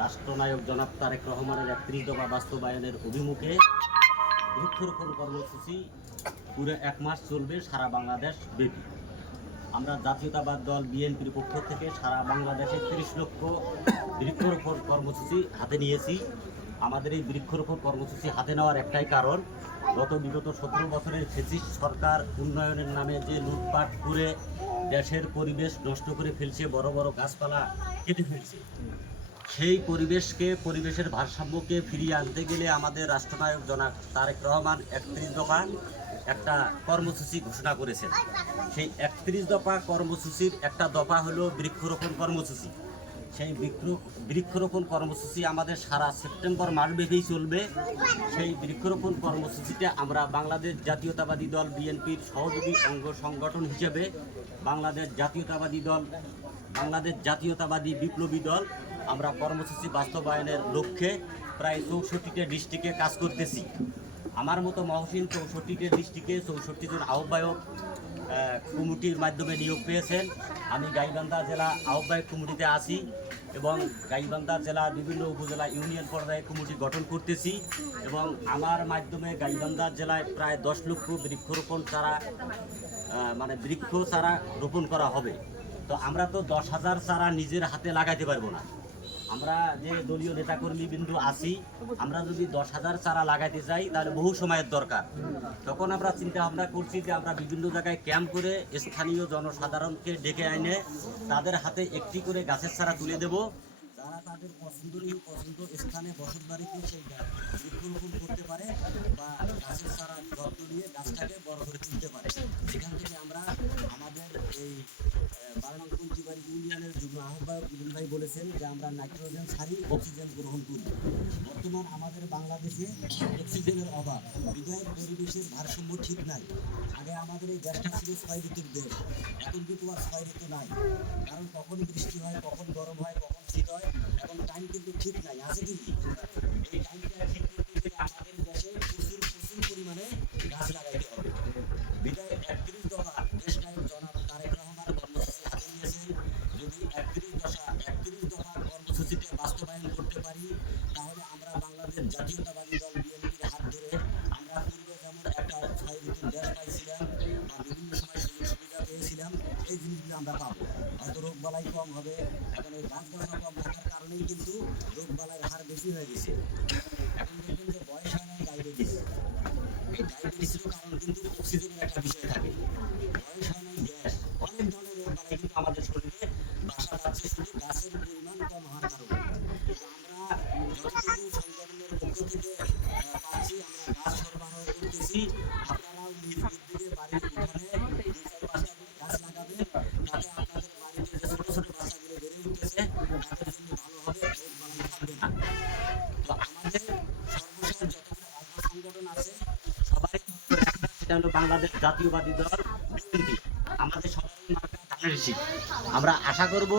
রাষ্ট্রনায়ক জনাব তারেক রহমানের বাস্তবায়নের অভিমুখে বৃক্ষরোপণ কর্মসূচি পুরো এক মাস চলবে সারা বাংলাদেশ ব্যাপী। আমরা জাতীয়তাবাদ দল বিএনপির পক্ষ থেকে সারা বাংলাদেশে ত্রিশ লক্ষ বৃক্ষরোপণ কর্মসূচি হাতে নিয়েছি। আমাদের এই বৃক্ষরোপণ কর্মসূচি হাতে নেওয়ার একটাই কারণ, গত বিগত সতেরো বছরের ফেসিস সরকার উন্নয়নের নামে যে লুটপাট করে দেশের পরিবেশ নষ্ট করে ফেলছে, বড় বড় গাছপালা কেটে ফেলছে, সেই পরিবেশকে, পরিবেশের ভারসাম্যকে ফিরিয়ে আনতে গেলে আমাদের রাষ্ট্রনায়ক জনাক তারেক রহমান একত্রিশ দফা একটা কর্মসূচি ঘোষণা করেছেন। সেই একত্রিশ দফা কর্মসূচির একটা দফা হলো বৃক্ষরোপণ কর্মসূচি। সেই বৃক্ষ বৃক্ষরোপণ কর্মসূচি আমাদের সারা সেপ্টেম্বর মাসব্যাপী চলবে। সেই বৃক্ষরোপণ কর্মসূচিতে আমরা বাংলাদেশ জাতীয়তাবাদী দল বিএনপির সহযোগী অঙ্গ সংগঠন হিসেবে বাংলাদেশ জাতীয়তাবাদী দল বাংলাদেশ জাতীয়তাবাদী বিপ্লবী দল আমরা কর্মসূচি বাস্তবায়নের লক্ষ্যে প্রায় চৌষট্টিটা ডিস্ট্রিক্টে কাজ করতেছি। আমার মতো মহসিন চৌষট্টিটা ডিস্ট্রিক্টে চৌষট্টি জন আহ্বায়ক আহ, কমিটির মাধ্যমে নিয়োগ পেয়েছেন। আমি গাইবান্ধা জেলা আহ্বায়ক কমিটিতে আছি এবং গাইবান্ধা জেলা বিভিন্ন উপজেলা ইউনিয়ন পর্যায়ে কমিটি গঠন করতেছি এবং আমার মাধ্যমে গাইবান্ধা জেলায় প্রায় দশ লক্ষ বৃক্ষরোপণ চারা মানে বৃক্ষ চারা রোপণ করা হবে। তো আমরা তো দশ হাজার চারা নিজের হাতে লাগাইতে পারব না। আমরা যে দলীয় নেতাকর্মী বিন্দু আছি, আমরা যদি দশ হাজার চারা লাগাইতে চাই, তাহলে বহু সময়ের দরকার। তখন আমরা চিন্তা ভাবনা করছি যে আমরা বিভিন্ন জায়গায় ক্যাম্প করে স্থানীয় জনসাধারণকে ডেকে আইনে তাদের হাতে একটি করে গাছের চারা তুলে দেব। যারা তাদের পছন্দনীয় পছন্দ স্থানে বসত বাড়িতে সেই গা- বৃক্ষরোপণ করতে পারে বা গাছের চারা যত্ন নিয়ে গাছটাকে ভারসাম্য ঠিক নাই আগে আমাদের এই দেশটা ছয় ঋতুর দেশ কিন্তু আর ছয় ঋতু নাই কারণ কখন বৃষ্টি হয় কখন গরম হয় কখন শীত হয় এখন টাইম কিন্তু ঠিক নাই আছে কি এই টাইমটা ঠিক আমাদের জাতীয়তাবাদী দল বিএনপির হাত ধরে। আমরা পূর্বে যেমন একটা ছয় ঋতুর দেশ পাইছিলাম, বা বিভিন্ন সময় সুযোগ সুবিধা পেয়েছিলাম, এই জিনিসগুলো আমরা পাবো। হয়তো রোগ বালাই কম হবে, এখন এই গাছ গাছা কম থাকার কারণেই কিন্তু রোগ বালাইয়ের হার বেশি হয়ে গেছে। এখন দেখবেন বয়স হয় না ডায়াবেটিস বাংলাদেশ জাতীয়বাদী দল বিএনপি আমাদের শীষ। আমরা আশা করব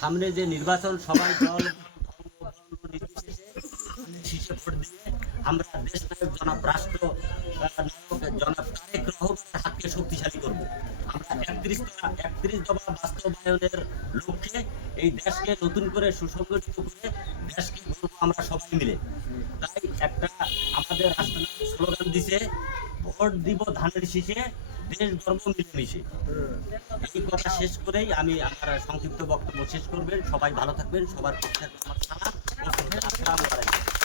সামনে যে নির্বাচন, সবাই দল ধানের ভোট দিয়ে আমরা দেশ নায়ক জনাব রাষ্ট্র জনাব তারেক রহমানের হাতকে শক্তিশালী করব। আমরা একত্রিশ একত্রিশ দফা বাস্তবায়নের লক্ষ্যে এই দেশকে নতুন করে সুসংগঠিত করে দেশকে গড়ব আমরা সবাই মিলে। তাই একটা আমাদের রাষ্ট্রনায়ক স্লোগান দিছে, ভোট দিব ধানের শীষে, দেশ গর্ব মিলেমিশে। এই কথা শেষ করেই আমি আমার সংক্ষিপ্ত বক্তব্য শেষ করবেন। সবাই ভালো থাকবেন, সবার আমার সালাম। আসসালামু আলাইকুম।